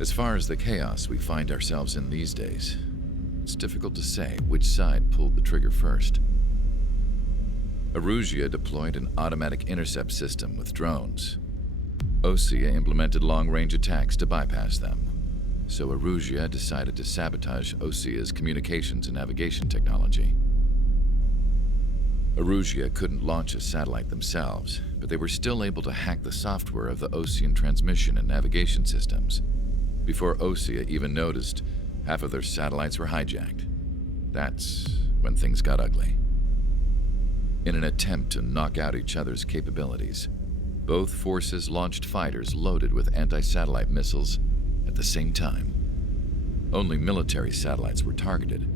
As far as the chaos we find ourselves in these days, it's difficult to say which side pulled the trigger first. Erusia deployed an automatic intercept system with drones. Osea implemented long-range attacks to bypass them. So Erusia decided to sabotage Osea's communications and navigation technology. Erusia couldn't launch a satellite themselves, but they were still able to hack the software of the Osean transmission and navigation systems. Before Osea even noticed, half of their satellites were hijacked. That's when things got ugly. In an attempt to knock out each other's capabilities, both forces launched fighters loaded with anti-satellite missiles at the same time. Only military satellites were targeted.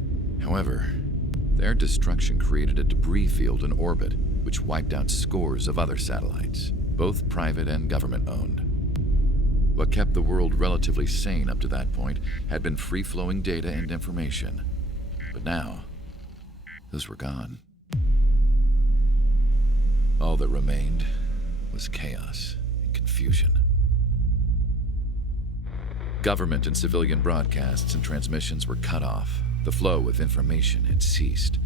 However, their destruction created a debris field in orbit, which wiped out scores of other satellites, both private and government-owned. What kept the world relatively sane up to that point had been free-flowing data and information. But now, those were gone. All that remained was chaos and confusion. Government and civilian broadcasts and transmissions were cut off. The flow of information had ceased.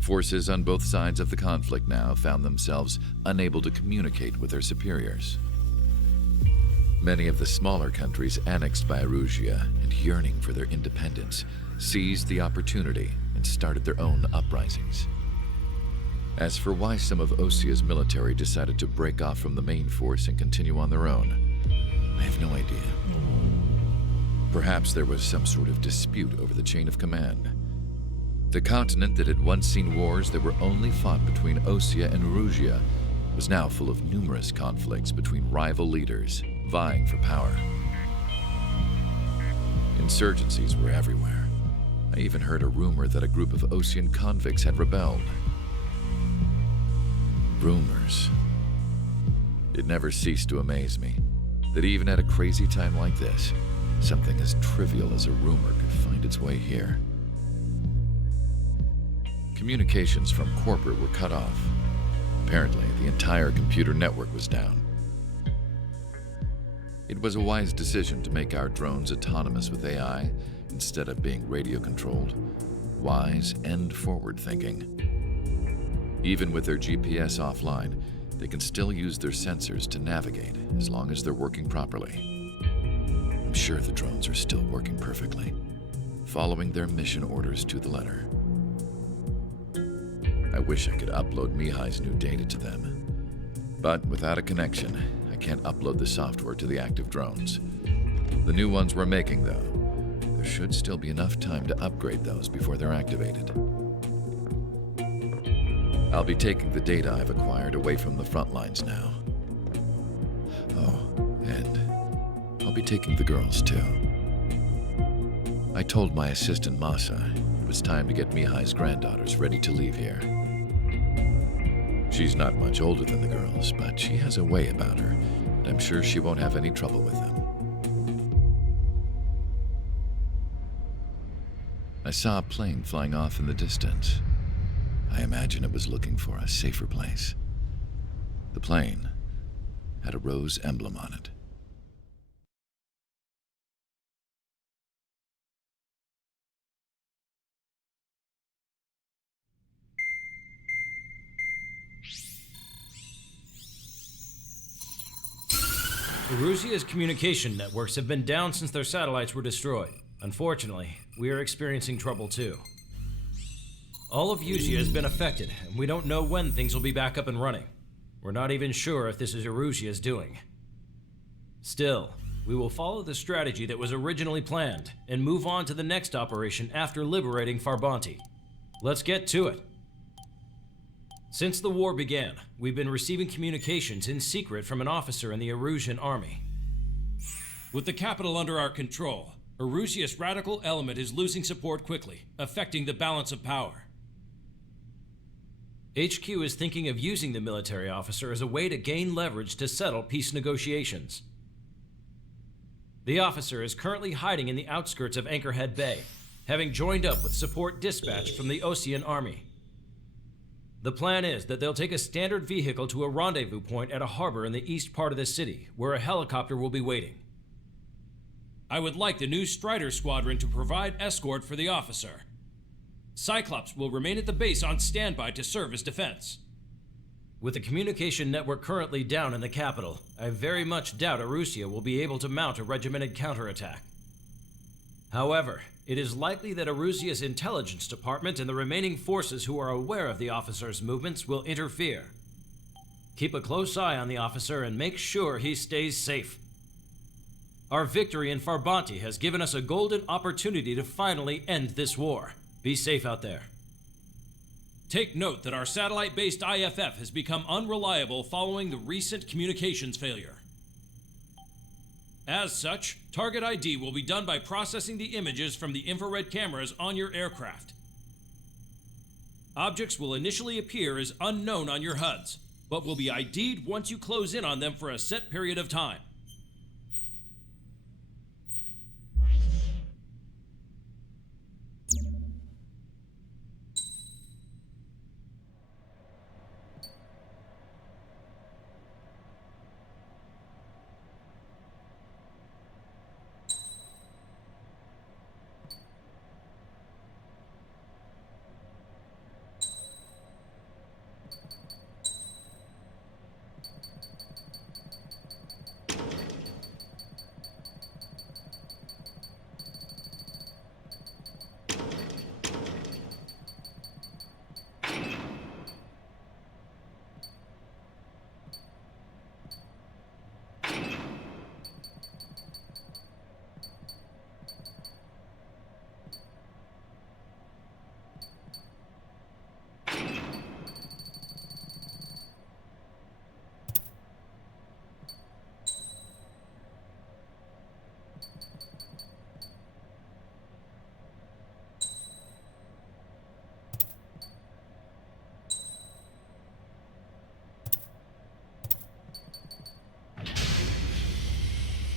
Forces on both sides of the conflict now found themselves unable to communicate with their superiors. Many of the smaller countries annexed by Erusia and yearning for their independence seized the opportunity and started their own uprisings. As for why some of Osea's military decided to break off from the main force and continue on their own, I have no idea. Perhaps there was some sort of dispute over the chain of command. The continent that had once seen wars that were only fought between Osea and Erusia was now full of numerous conflicts between rival leaders vying for power. Insurgencies were everywhere. I even heard a rumor that a group of Osean convicts had rebelled. Rumors. It never ceased to amaze me that even at a crazy time like this, something as trivial as a rumor could find its way here. Communications from corporate were cut off. Apparently, the entire computer network was down. It was a wise decision to make our drones autonomous with AI instead of being radio-controlled. Wise and forward-thinking. Even with their GPS offline, they can still use their sensors to navigate as long as they're working properly. I'm sure the drones are still working perfectly, following their mission orders to the letter. I wish I could upload Mihai's new data to them. But without a connection, I can't upload the software to the active drones. The new ones we're making, though, there should still be enough time to upgrade those before they're activated. I'll be taking the data I've acquired away from the front lines now. Oh, and I'll be taking the girls too. I told my assistant Masa it was time to get Mihai's granddaughters ready to leave here. She's not much older than the girls, but she has a way about her, and I'm sure she won't have any trouble with them. I saw a plane flying off in the distance. I imagine it was looking for a safer place. The plane had a rose emblem on it. Erusia's communication networks have been down since their satellites were destroyed. Unfortunately, we are experiencing trouble too. All of Usia has been affected, and we don't know when things will be back up and running. We're not even sure if this is Erusia's doing. Still, we will follow the strategy that was originally planned, and move on to the next operation after liberating Farbanti. Let's get to it. Since the war began, we've been receiving communications in secret from an officer in the Erusian army. With the capital under our control, Erusia's radical element is losing support quickly, affecting the balance of power. HQ is thinking of using the military officer as a way to gain leverage to settle peace negotiations. The officer is currently hiding in the outskirts of Anchorhead Bay, having joined up with support dispatched from the Osean army. The plan is that they'll take a standard vehicle to a rendezvous point at a harbor in the east part of the city, where a helicopter will be waiting. I would like the new Strider Squadron to provide escort for the officer. Cyclops will remain at the base on standby to serve as defense. With the communication network currently down in the capital, I very much doubt Erusia will be able to mount a regimented counterattack. However, it is likely that Erusia's intelligence department and the remaining forces who are aware of the officer's movements will interfere. Keep a close eye on the officer and make sure he stays safe. Our victory in Farbanti has given us a golden opportunity to finally end this war. Be safe out there. Take note that our satellite-based IFF has become unreliable following the recent communications failure. As such, target ID will be done by processing the images from the infrared cameras on your aircraft. Objects will initially appear as unknown on your HUDs, but will be ID'd once you close in on them for a set period of time.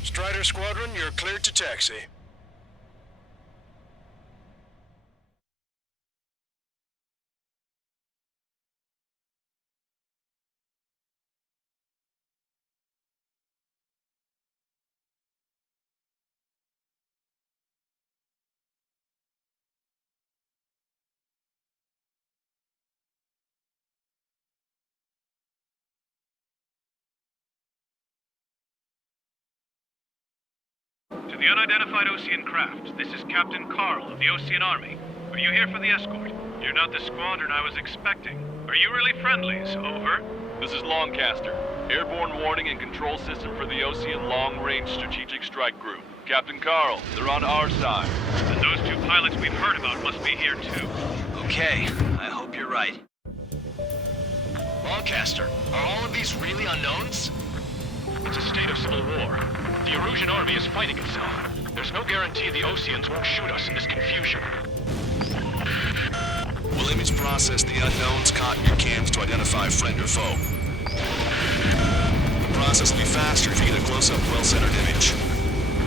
Strider Squadron, you're cleared to taxi. To the unidentified Osean craft, this is Captain Carl of the Osean Army. Are you here for the escort? You're not the squadron I was expecting. Are you really friendlies? Over. This is Longcaster. Airborne warning and control system for the Osean Long-Range Strategic Strike Group. Captain Carl, they're on our side. And those two pilots we've heard about must be here too. Okay, I hope you're right. Longcaster, are all of these really unknowns? It's a state of civil war. The Erusian army is fighting itself. There's no guarantee the Oseans won't shoot us in this confusion. We'll image process the unknowns caught in your cams to identify friend or foe. The process will be faster if you get a close-up, well-centered image.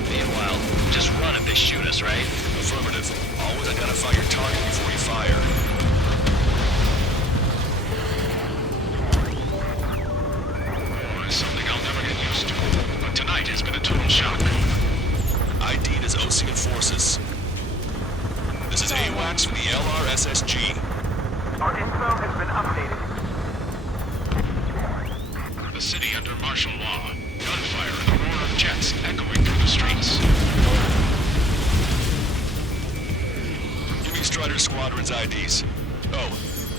Meanwhile, just run if they shoot us, right? Affirmative. Always identify your target before you fire. Something I'll never get used to. But tonight has been a total shock. ID'd as Osean forces. This is AWACS from the LRSSG. Our info has been updated. The city under martial law. Gunfire and the roar of jets echoing through the streets. Give me Strider Squadron's IDs. Oh,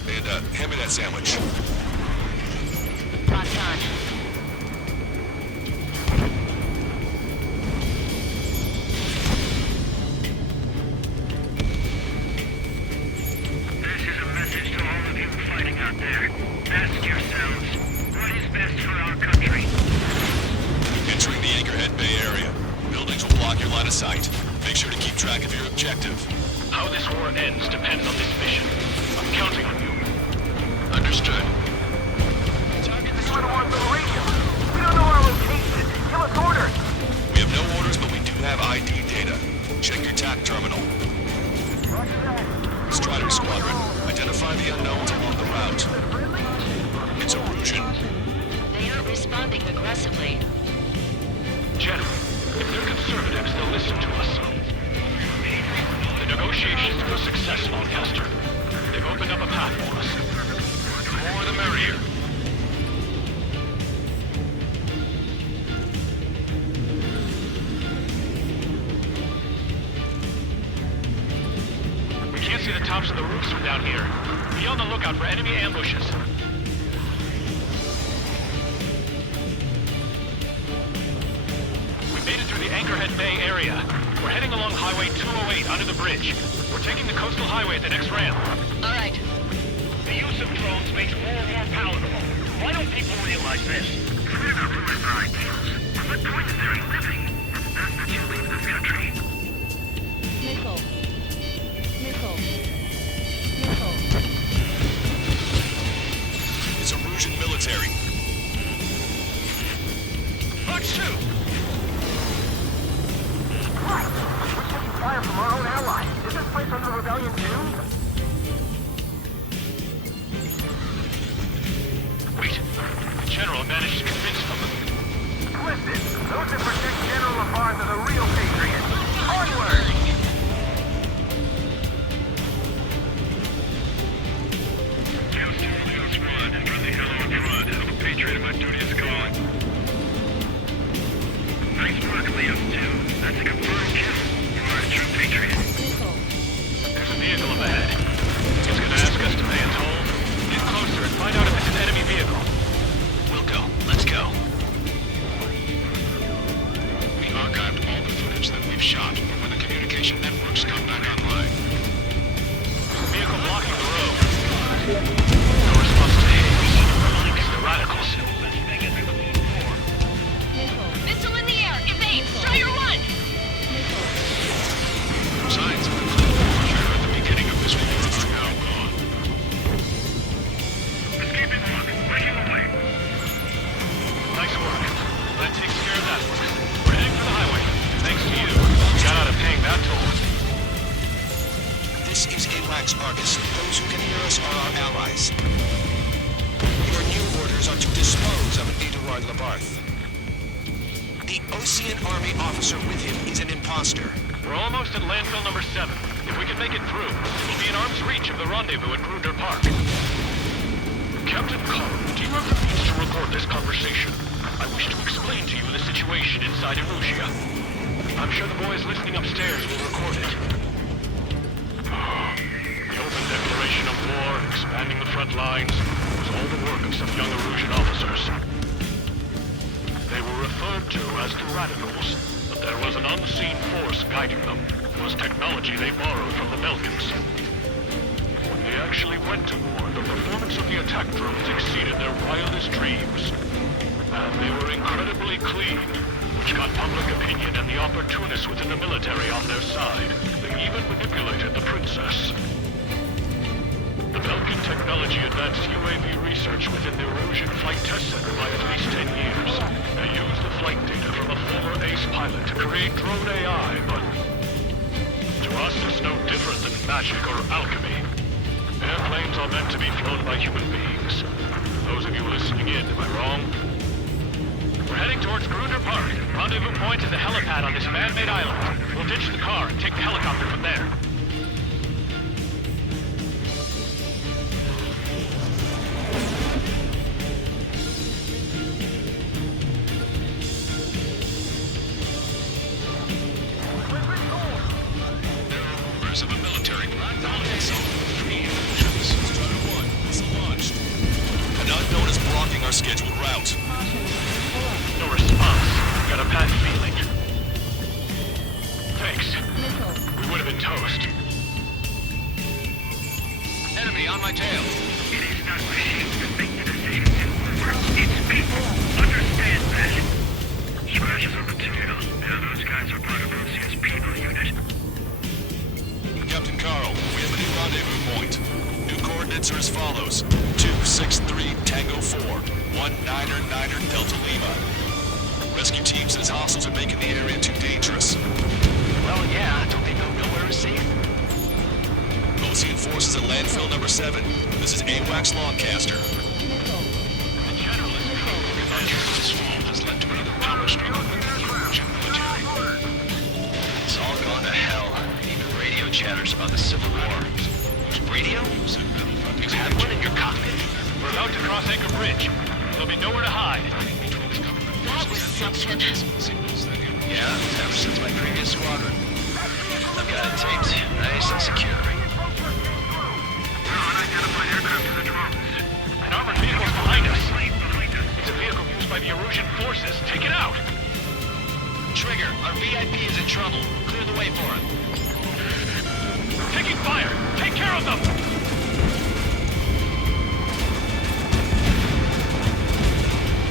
and hand me that sandwich. Locked on. This is a message to all of you fighting out there. Ask yourselves, what is best for our country? Entering the Anchorhead Bay area. Buildings will block your line of sight. Make sure to keep track of your objective. How this war ends depends on this mission. I'm counting on you. Understood. Target the UN wants on the radio. We don't know our location. Give us orders. We have no orders, but we do have ID data. Check your TAC terminal. Roger that. Strider Squadron, identify the unknowns along the route. It's Erusian. They aren't responding aggressively. General, if they're conservatives, they'll listen to here. We can't see the tops of the roofs from down here. Be on the lookout for enemy ambushes. We made it through the Anchorhead Bay area. We're heading along Highway 208 under the bridge. We're taking the coastal highway at the next ramp. All right. The use of drones makes war more palatable. Why don't people realize this? We're not ruined our ideals. What point is there in living? That's that you leave this country. Missile. It's Erusian military. Fox 2! What? We're taking fire from our own allies. Is this place under rebellion too? Wait. The General managed to convince them. Listen, those that protect General Labarthe are the real patriots. Onward! Friendly hello in front. I'm a patriot and my duty is calling. Nice work, Leo 2. That's a confirmed kill. You are a true patriot. There's a vehicle up ahead. It's gonna ask us to pay a toll. Get closer and find out if it's an enemy vehicle. We'll go. Let's go. We archived all the footage that we've shot for when the communication networks come back online. There's a vehicle blocking the road. No response to Hayes. It's the radicals. Missile in the air! Evade! Strider 1! Signs of the clear warfare at the beginning of this war are now gone. Escaping one. Breaking away. Nice work. That takes care of that one. We're heading for the highway. Thanks to you. Got out of paying that toll. This is AWACS Argus. Those who can hear us are our allies. Your new orders are to dispose of Eduard Labarthe. The Osean Army officer with him is an imposter. We're almost at landfill number 7. If we can make it through, we'll be in arm's reach of the rendezvous at Grunder Park. Captain Carl, do you have the means to record this conversation? I wish to explain to you the situation inside Erusia. I'm sure the boys listening upstairs will record it. The open declaration of war, expanding the front lines, was all the work of some young Erusian officers. They were referred to as the Radicals, but there was an unseen force guiding them. It was technology they borrowed from the Belgians. When they actually went to war, the performance of the attack drones exceeded their wildest dreams. And they were incredibly clean, which got public opinion and the opportunists within the military on their side. They even manipulated the princess. The Belgian technology advanced UAV research within the Erusian Flight Test Center by at least 10 years. They used the flight data from a former ace pilot to create drone AI, but to us it's no different than magic or alchemy. Airplanes are meant to be flown by human beings. Those of you listening in, am I wrong? We're heading towards Grunder Park. Rendezvous point is the helipad on this man-made island. We'll ditch the car and take the helicopter from there. Of a military knowledge of 3 engines. Strider 1, missile launched. An unknown is blocking our scheduled route. No response. Got a bad feeling. Thanks. We would have been toast. Enemy on my tail. It is not machines that make the decisions in war. It's people. Understand that. Scratches on the tail. Yeah, those guys are part of Russia's penal unit. Captain Carl, we have a new rendezvous point. New coordinates are as follows. 263 Tango 4, 19er Delta Lima. Rescue team says hostiles are making the area too dangerous. Well, yeah. Don't they know nowhere is safe? Osean forces at landfill number 7. This is AWACS Longcaster. The general is This fall has led to another power struggle with the Erusian military. It's all gone to hell. Even radio chatters about the Civil War. Radio? You had one in your cockpit? We're about to cross bridge. There'll be nowhere to hide. That was something. Yeah, ever since my previous squadron. I've got it taped, nice and secure. Unidentified aircraft in the drones. An armored vehicle's behind us. It's a vehicle used by the Erusian forces. Take it out! Trigger, our VIP is in trouble. Clear the way for him. Taking fire! Take care of them!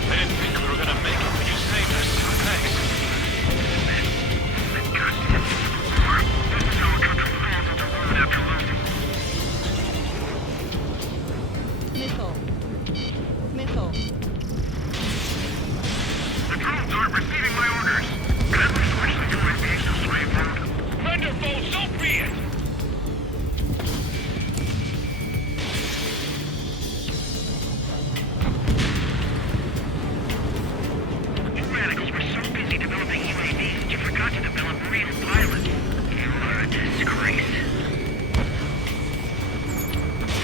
I didn't think we were gonna make it, but you saved us. Thanks. This is how a country falls into ruin after losing. Missile. The drones aren't receiving my orders. Can we switch the UAVs to slave mode? Wonderful, so be it! You radicals were so busy developing UAVs that you forgot to develop marine pilots. You are a disgrace.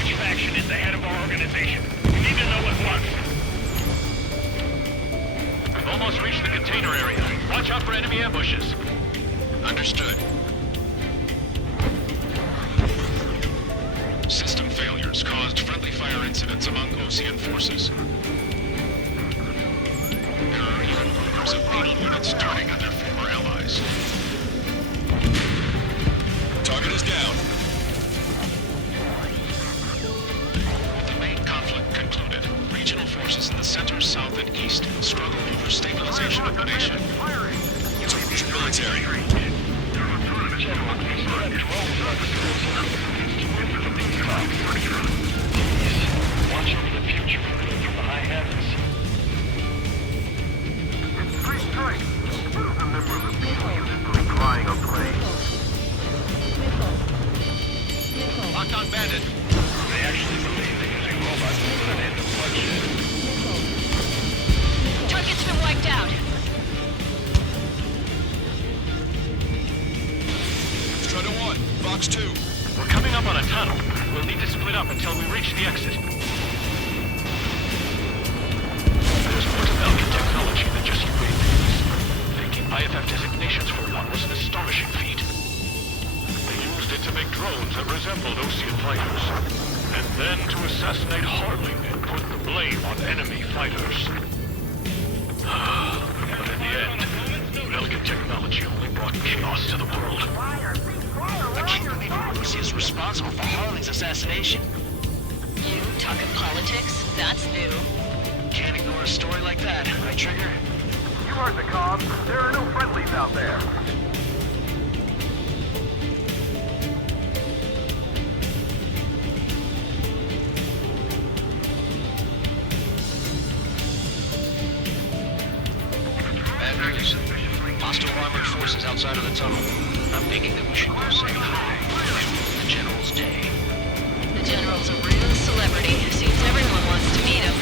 Which faction is the head of our organization? We need to know at once. We've almost reached the container area. Watch out for enemy ambushes. Understood. System failures caused friendly fire incidents among Osean forces. There are even rumors of naval units turning on their former allies. Target is down. With the main conflict concluded, regional forces in the center, south, and east struggle over stabilization of the nation. It's Erusian military. Watch over the future from the high heavens. Locked on bandit. They actually believe they're using robots to put an end to bloodshed. Target's been wiped out. Strider 1, Fox 2. We're coming up on a tunnel. We'll need to split up until we reach the exit. There's more to Belgian technology than just UAVs. Thinking IFF designations for one was an astonishing feat. They used it to make drones that resembled Osean fighters. And then to assassinate Harling and put the blame on enemy fighters. But in the end, Belgian technology only brought chaos to the world. I can't believe Erusia is responsible for Harling's assassination. You talking politics? That's new. Can't ignore a story like that, right, Trigger? You heard the comms. There are no friendlies out there. Bad news. Hostile armored forces outside of the tunnel. I'm thinking that we should go say hi. The General's day. The General's a real celebrity. Seems everyone wants to meet him.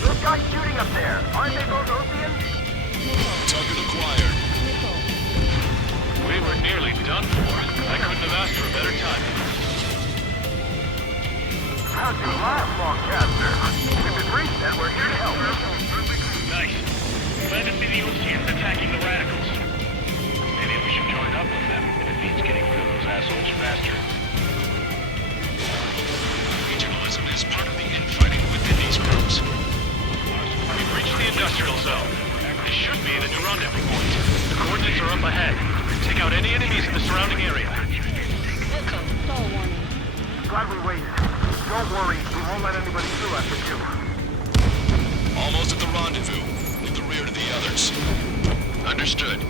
Those guys shooting up there. Aren't they both Osean? Target acquired. We were nearly done for. I couldn't have asked for a better time. How'd you laugh, Longcaster? We've been briefed and we're here to help. Nice. Glad to see the Oseans attacking the radicals. Maybe we should join up with them if it means getting rid of those assholes faster. Regionalism is part of the infighting within these groups. We've reached the industrial zone. This should be the new rendezvous point. The coordinates are up ahead. Take out any enemies in the surrounding area. Welcome. Stall warning. Glad we waited. Don't worry, we won't let anybody through after you. Almost at the rendezvous. Leave the rear to the others. Understood.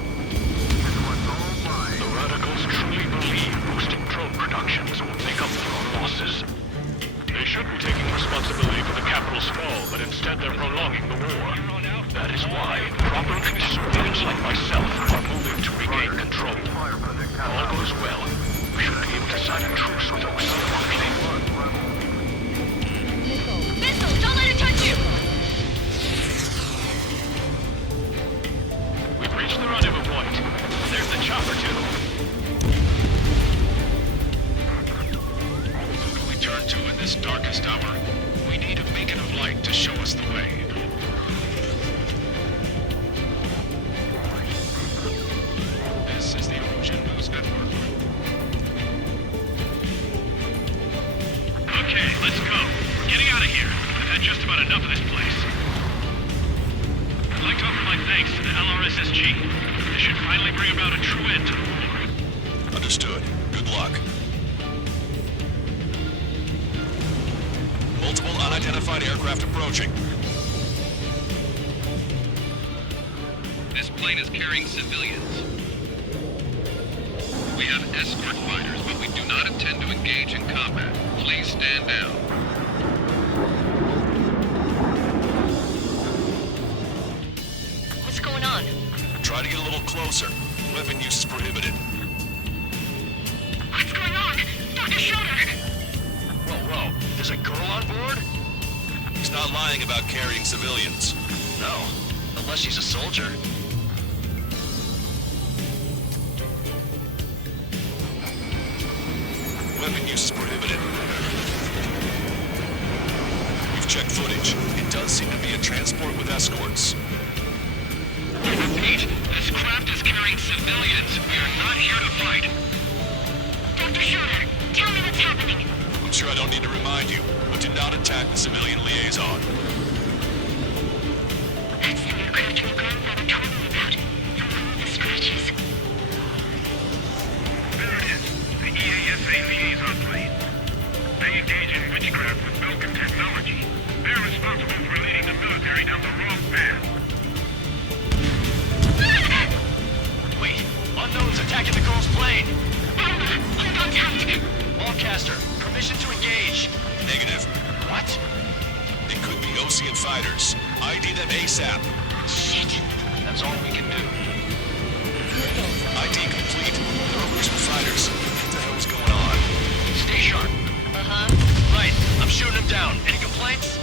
The radicals truly believe boosting drone productions will make up for our losses. They should be taking responsibility for the capital's fall, but instead they're prolonging the war. That is why proper conservatives like myself are moving to regain control. All goes well. We should be able to sign a truce with Osean quickly. Missile, don't let it touch you! We've reached the rendezvous point. There's the chopper, too. Who can we turn to in this darkest hour, we need a beacon of light to show us the way. This is the Illusion News Network. Okay, let's go. We're getting out of here. I've had just about enough of this place. I'd like to offer my thanks to the LRSSG. This should finally bring about a true end to the war. Understood. Good luck. Multiple unidentified aircraft approaching. This plane is carrying civilians. We have escort fighters, but we do not intend to engage in combat. Please stand down. What's going on? Try to get a little closer. Weapon use is prohibited. What's going on? Dr. Schroeder! Whoa. There's a girl on board? He's not lying about carrying civilians. No, unless she's a soldier. Weapon use is prohibited. We've checked footage. It does seem to be a transport with escorts. I repeat, this craft is carrying civilians. We are not here to fight. Dr. Schroeder, tell me what's happening. I'm sure I don't need to remind you, but do not attack the civilian liaison. That's the aircraft your grandfather told me about. The one with the scratches. There it is. The EASA liaison plane. They engage in witchcraft with Belkin technology. They're responsible for leading the military down the wrong path. Wait, unknown's attacking the girl's plane. Hold on tight. Lancaster, permission to engage. Negative. What? It could be Osean fighters. ID them ASAP. Shit. That's all we can do. ID complete. They're Rouge fighters. What the hell is going on? Stay sharp. Uh-huh. Right, I'm shooting him down. Any complaints?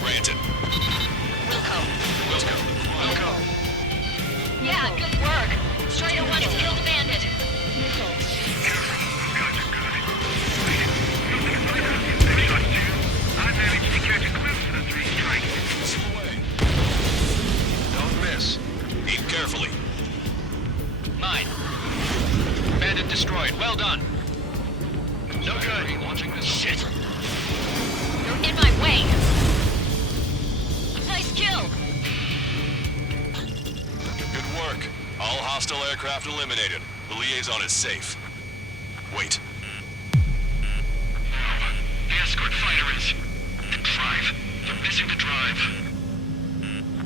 Granted. Wilco. Wilco. Yeah, good work. Strider 1 has killed a bandit. I managed to catch a glimpse of the three strikes. Missile away. Don't miss. Aim carefully. Mine. Bandit destroyed. Well done. No good. Launching this. Shit. You're in my way. Nice kill. Good work. All hostile aircraft eliminated. The liaison is safe. Wait. The escort fighter is... the drive. They're missing the drive.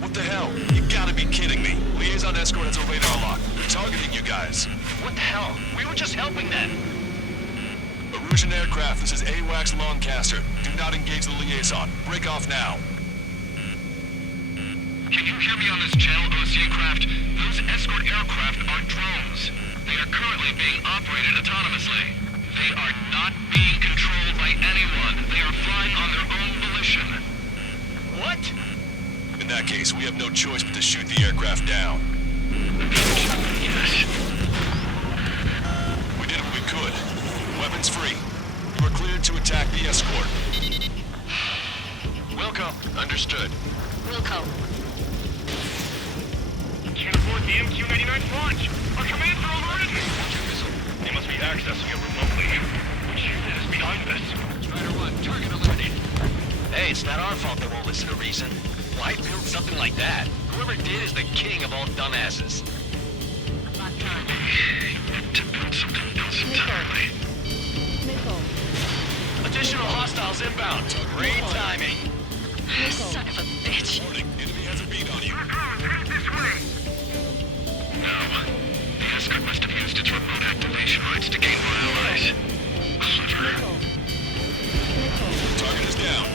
What the hell? You gotta be kidding me. Liaison escort has a radar lock. They're targeting you guys. What the hell? We were just helping them. Erusian aircraft, this is AWACS Lancaster. Do not engage the liaison. Break off now. Can you hear me on this channel, Osean craft? Those escort aircraft are drones. They are currently being operated autonomously. They are not being controlled by anyone. They are flying on their own volition. What? In that case, we have no choice but to shoot the aircraft down. Yes. We did what we could. Weapons free. You are cleared to attack the escort. Wilco. Understood. Wilco. Can't afford the MQ-99 launch. Our commands are overridden. They must be accessing it remotely. Which unit is behind this? Strider 1, target eliminated. Hey, it's not our fault they won't listen to reason. Why build something like that? Whoever did is the king of all dumbasses. Locked on. To build something else entirely. Additional hostiles inbound. Great timing. Son of a bitch. Warning, enemy has a beat on you. Head this way. No. The escort must have used its remote activation rights to gain more allies. Clever. Target is down.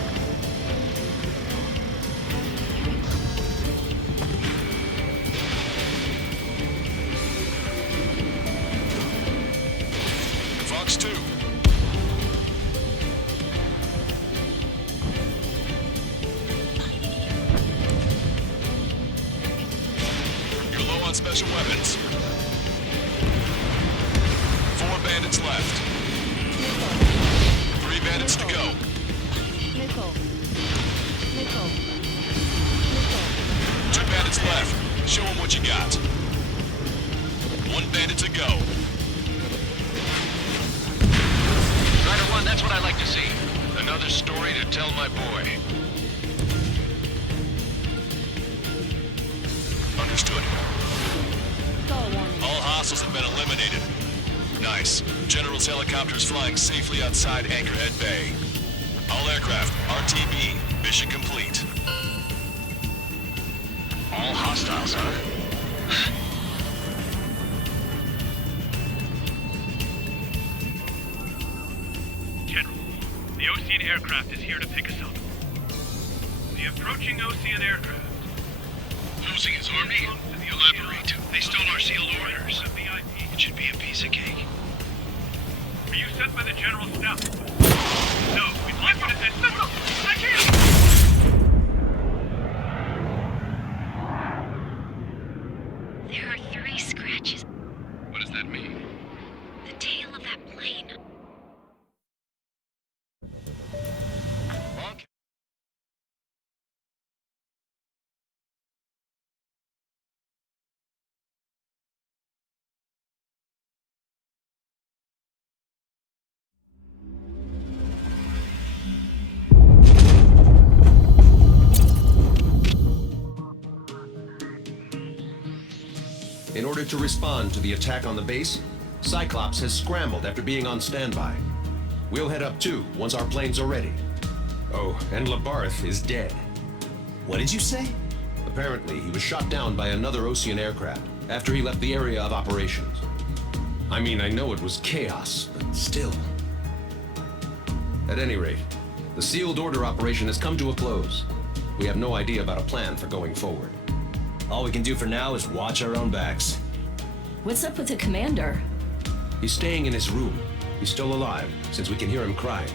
Fox 2. You're low on special weapons. 4 bandits left. That's what I like to see. Another story to tell my boy. Understood. All hostiles have been eliminated. Nice. General's helicopters flying safely outside Anchorhead Bay. All aircraft, RTB, mission complete. All hostiles, huh? General, the Osean aircraft is here to pick us up. The approaching Osean aircraft. Losing his army? Elaborate. They stole our sealed orders. It should be a piece of cake. Were you sent by the General's staff? No, we'd like you to send... Missile! I can't! There are 3 scratches. What does that mean? The tail of that plane. In order to respond to the attack on the base, Cyclops has scrambled after being on standby. We'll head up too, once our planes are ready. Oh, and Labarth is dead. What did you say? Apparently, he was shot down by another Osean aircraft after he left the area of operations. I mean, I know it was chaos, but still. At any rate, the sealed order operation has come to a close. We have no idea about a plan for going forward. All we can do for now is watch our own backs. What's up with the commander? He's staying in his room. He's still alive, since we can hear him crying.